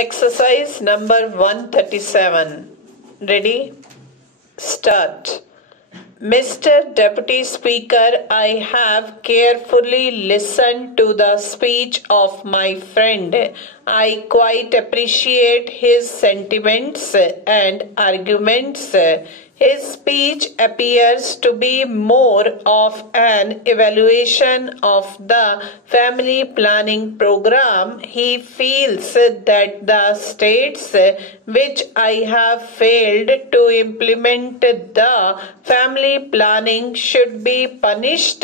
Exercise number 137. Ready? Start. Mr. Deputy Speaker, I have carefully listened to the speech of my friend. I quite appreciate his sentiments and arguments. His speech appears to be more of an evaluation of the family planning program. He feels that the states which I have failed to implement the family planning should be punished,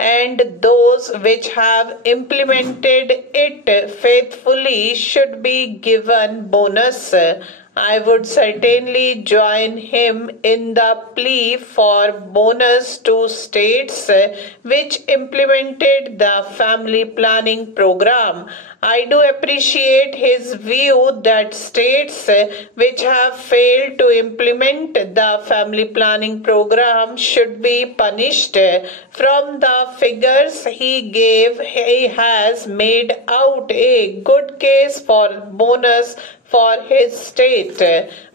and those which have implemented it faithfully should be given bonus. I would certainly join him in the plea for bonus to states which implemented the family planning program. I do appreciate his view that states which have failed to implement the family planning program should be punished. From the figures he gave, he has made out a good case for bonus for his state,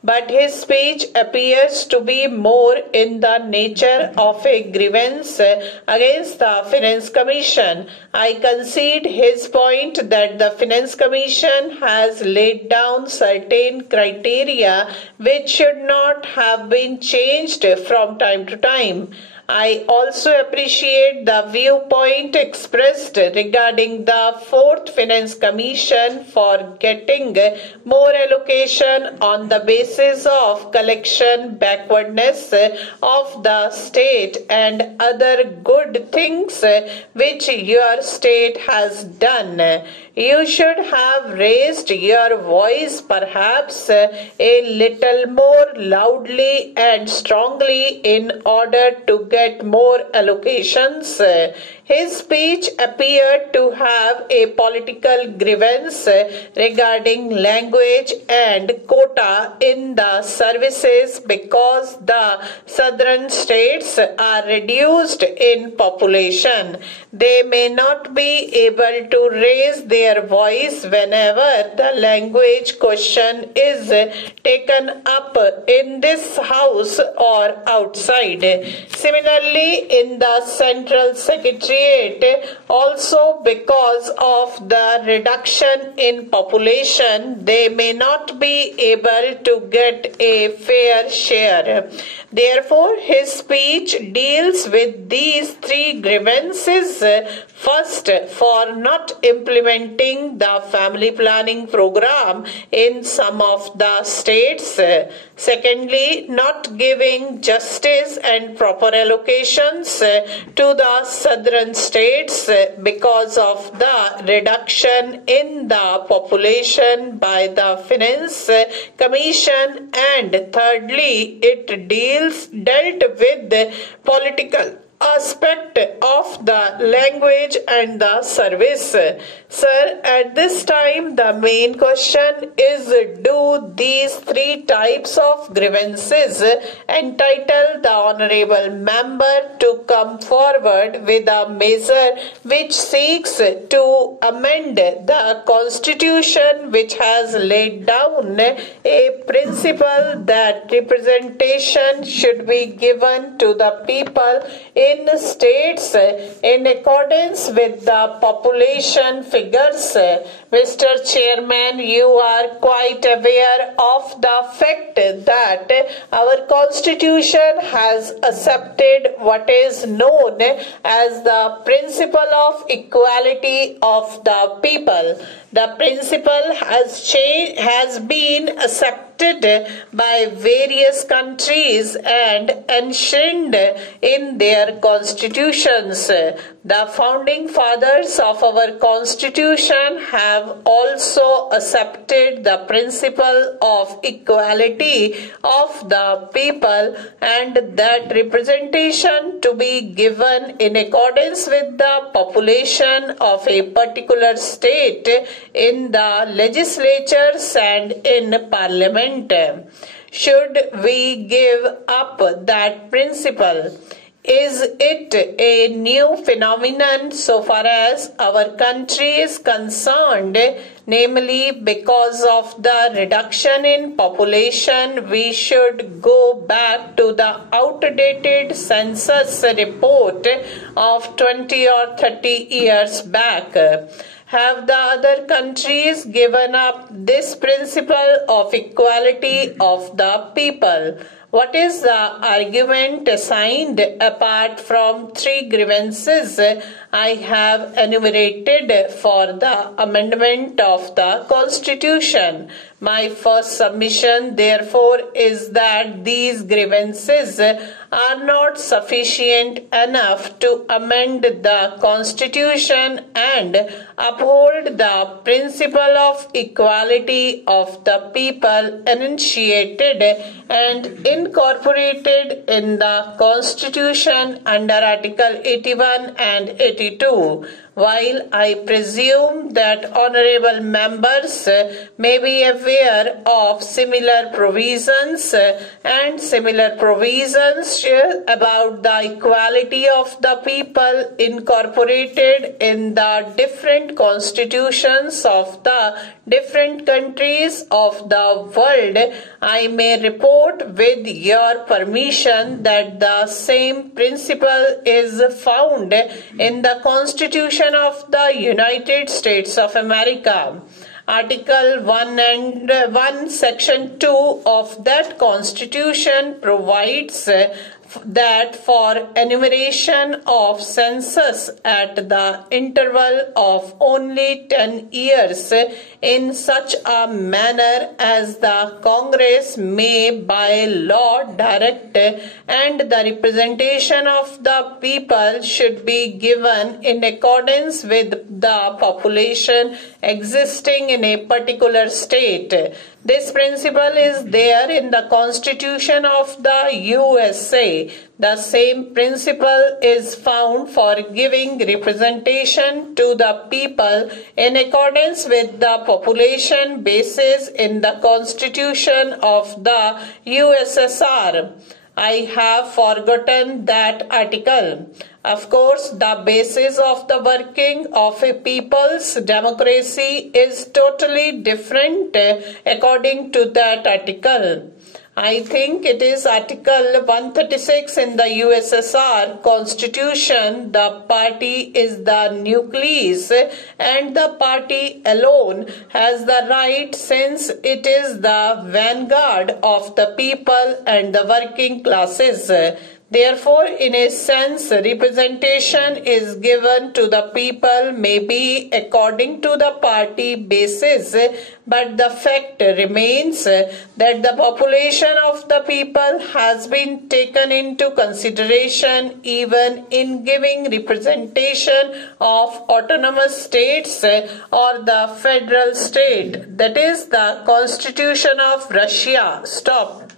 but his speech appears to be more in the nature of a grievance against the Finance Commission. I concede his point that the Finance Commission has laid down certain criteria which should not have been changed from time to time. I also appreciate the viewpoint expressed regarding the Fourth Finance Commission for getting more allocation on the basis of collection backwardness of the state and other good things which your state has done. You should have raised your voice perhaps a little more loudly and strongly in order to get more allocations. His speech appeared to have a political grievance regarding language and quota in the services because the southern states are reduced in population. They may not be able to raise their voice whenever the language question is taken up in this house or outside. Similarly, in the Central Secretariat, also because of the reduction in population, they may not be able to get a fair share. Therefore, his speech deals with these three grievances. First, for not implementing the family planning program in some of the states. Secondly, not giving justice and proper allocations to the southern states because of the reduction in the population by the Finance Commission. And thirdly, it dealt with the political aspect of the language and the service. Sir, at this time the main question is, do these three types of grievances entitle the honorable member to come forward with a measure which seeks to amend the constitution which has laid down a principle that representation should be given to the people in states in accordance with the population figures? Mr. Chairman, you are quite aware of the fact that our constitution has accepted what is known as the principle of equality of the people. The principle has been accepted by various countries and enshrined in their constitutions. The founding fathers of our constitution have also accepted the principle of equality of the people and that representation to be given in accordance with the population of a particular state in the legislatures and in parliament. Should we give up that principle? Is it a new phenomenon so far as our country is concerned, namely because of the reduction in population we should go back to the outdated census report of 20 or 30 years back? Have the other countries given up this principle of equality of the people? What is the argument assigned apart from three grievances I have enumerated for the amendment of the Constitution? My first submission, therefore, is that these grievances are not sufficient enough to amend the Constitution and uphold the principle of equality of the people enunciated and incorporated in the Constitution under Article 81 and 82. While I presume that honorable members may be aware of similar provisions about the equality of the people incorporated in the different constitutions of the different countries of the world, I may report with your permission that the same principle is found in the Constitution of the United States of America. Article 1 Section 2 of that Constitution provides that for enumeration of census at the interval of only 10 years in such a manner as the Congress may by law direct, and the representation of the people should be given in accordance with the population existing in a particular state. This principle is there in the Constitution of the USA. The same principle is found for giving representation to the people in accordance with the population basis in the Constitution of the USSR. I have forgotten that article. Of course, the basis of the working of a people's democracy is totally different according to that article. I think it is Article 136 in the USSR Constitution. The party is the nucleus and the party alone has the right, since it is the vanguard of the people and the working classes. Therefore, in a sense, representation is given to the people may be according to the party basis, but the fact remains that the population of the people has been taken into consideration even in giving representation of autonomous states or the federal state. That is the Constitution of Russia. Stop.